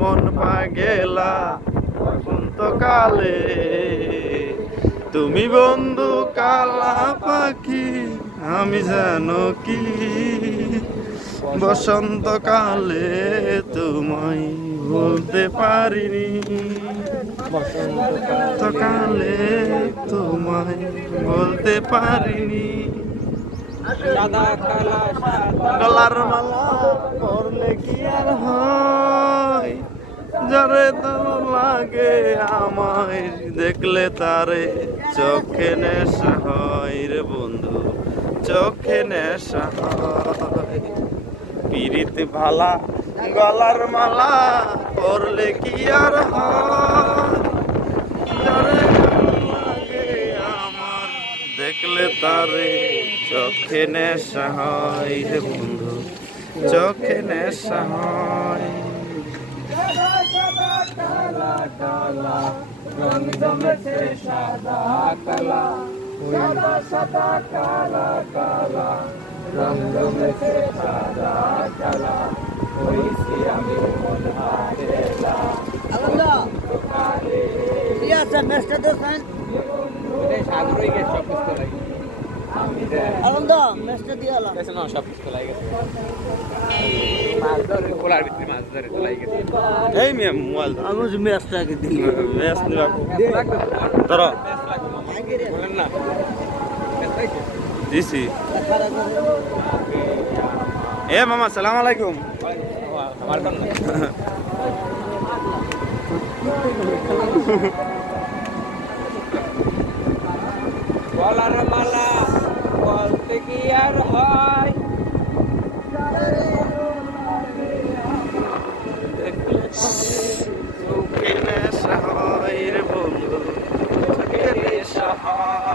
মন পাগেলা বসন্তকালে। তুমি বন্ধু কালা পাখি আমি জানো কি? বসন্তকালে তোমায় বলতে পারিনি। বসন্তকালে তোমায় বলতে পারিনি। সাদা কালা সাদা গলার মালা পরলে যারে তোর লাগে আমায় দেখলে তারে চোখে নেশা হয় রে বন্ধু, চোখে নেশা পিরিত ভালা গলার মালা পরলে কি আর হয়? দেখলে তারে চোখে নেশা বন্ধু, চোখে নেশা কালা কালা রং জমেছে সাদা কালা সাদা সাদা কালা কালা রং জমেছে সাদা কালা হইছি আমি মন হারেলা আনন্দ ম্যাচটা দিয়ে সব কিছু লাগে গেছে মাছ ধরে খোলার ভিতরে মাছ ধরে চলাই গেছে। এই মিয়া মোবাইল আমি ওই ম্যাচটাকে দিই। বেশ নিবা ধরো। বলেন না দিছি। এ মামা সালাম আলাইকুম। আমার মালা বলতে কি আর হয় চোখে নেশা হয় রে বন্ধু চোখে নেশা